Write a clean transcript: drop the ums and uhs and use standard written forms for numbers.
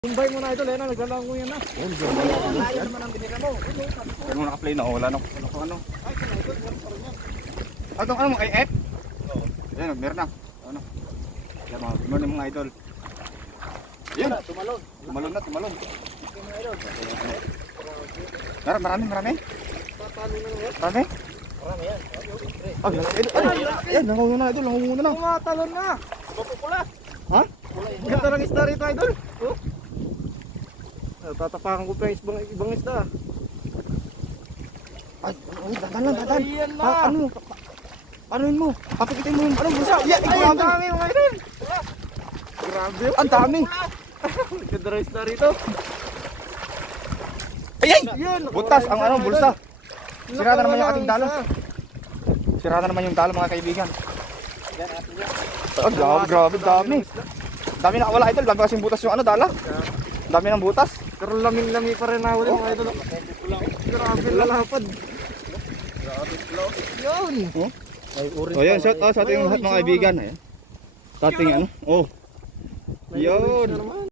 Tumbay mo na idol, na naglalango yan na. Ayaw naman ang binira mo. Pero mo naka-play na, wala no. Ano? Ito ano mo kay F? Oo. Yan, meron na. Ano? Yan mga idol. Yan. Tumalon. Tumalon na, tumalon. Marami. Marami yan. Yan, nangungunan na idol, nangungunan na. Mga talon na. Pupula. Ha? Ganda ng isda rito idol. Oh. Tatapakan ko pa yung ibang isda. Ay, dadan. Ayan na. Ano mo? Papakitin mo yung bulsa. Ay, ang dami mga idol. Grabe. Ang dami. Ganda ng isda rito. Ay! Yan. Butas ang bulsa. Sira na naman yung Nakawala ating ang dalo. isa. Sira na naman yung dalo mga kaibigan. Yan atin yan. Grabe, dami. Dami nakawala idol, dami kasing butas yung dala. Dami ng butas. Pero laming-lami pa rin nahuli mga idol. Grabe lalapad. Yun. Ay, orange. Oh, yan, shout out sa ating Ay, lahat orange mga na kaibigan. Ayan. Sa ating ano. Oh. May Yun. orange na naman.